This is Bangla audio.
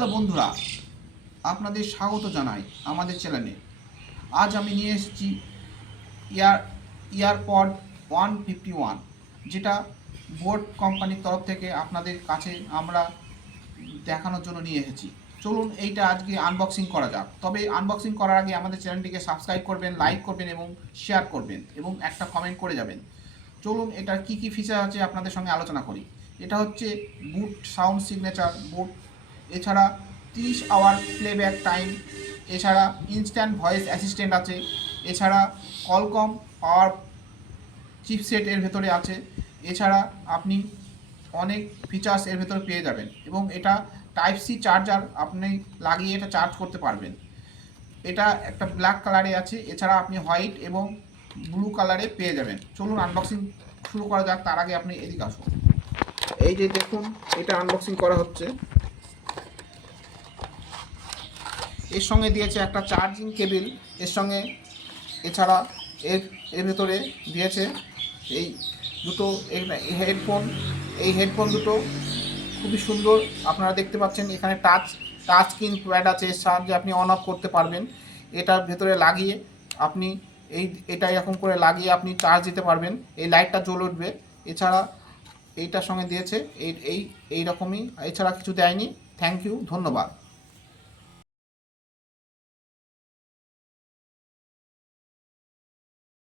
হ্যালো বন্ধুরা, আপনাদের স্বাগত জানাই আমাদের চ্যানেলে। আজ আমি নিয়ে এসেছি ইয়ার ইয়ারপড 151, যেটা বোট কোম্পানির তরফ থেকে আপনাদের কাছে আমরা দেখানোর জন্য নিয়ে এসেছি। চলুন এইটা আজকে আনবক্সিং করা যাক। তবে আনবক্সিং করার আগে আমাদের চ্যানেলটিকে সাবস্ক্রাইব করবেন, লাইক করবেন এবং শেয়ার করবেন এবং একটা কমেন্ট করে যাবেন। চলুন এটার কী কী ফিচার আছে আপনাদের সঙ্গে আলোচনা করি। এটা হচ্ছে বুট সাউন্ড সিগনেচার বুট, এছাড়া 30 আওয়ার প্লেব্যাক টাইম, এছাড়া ইনস্ট্যান্ট ভয়েস অ্যাসিস্ট্যান্ট আছে, এছাড়া কলকম আর চিপসেট এর ভেতরে আছে, এছাড়া আপনি অনেক ফিচার্স এর ভেতরে পেয়ে যাবেন এবং এটা টাইপ সি চার্জার, আপনি লাগিয়ে এটা চার্জ করতে পারবেন। এটা একটা ব্ল্যাক কালারে আছে, এছাড়া আপনি হোয়াইট এবং ব্লু কালারে পেয়ে যাবেন। চলুন আনবক্সিং শুরু করা যাক। তার আগে আপনি এদিকে আসুন। এই যে দেখুন, এটা আনবক্সিং করা হচ্ছে। এর সঙ্গে দিয়েছে একটা চার্জিং কেবিল এর সঙ্গে, এছাড়া এর ভেতরে দিয়েছে এই দুটো হেডফোন। এই হেডফোন দুটো খুবই সুন্দর, আপনারা দেখতে পাচ্ছেন। এখানে টাচ স্ক্রিন প্যাড আছে, এর সাহায্যে আপনি অন অফ করতে পারবেন। এটার ভেতরে লাগিয়ে আপনি এটা এরকম করে লাগিয়ে আপনি চার্জ দিতে পারবেন, এই লাইটটা জ্বলে উঠবে। এছাড়া এইটার সঙ্গে দিয়েছে এই রকমই, এছাড়া কিছু দেয়নি। থ্যাংক ইউ, ধন্যবাদ।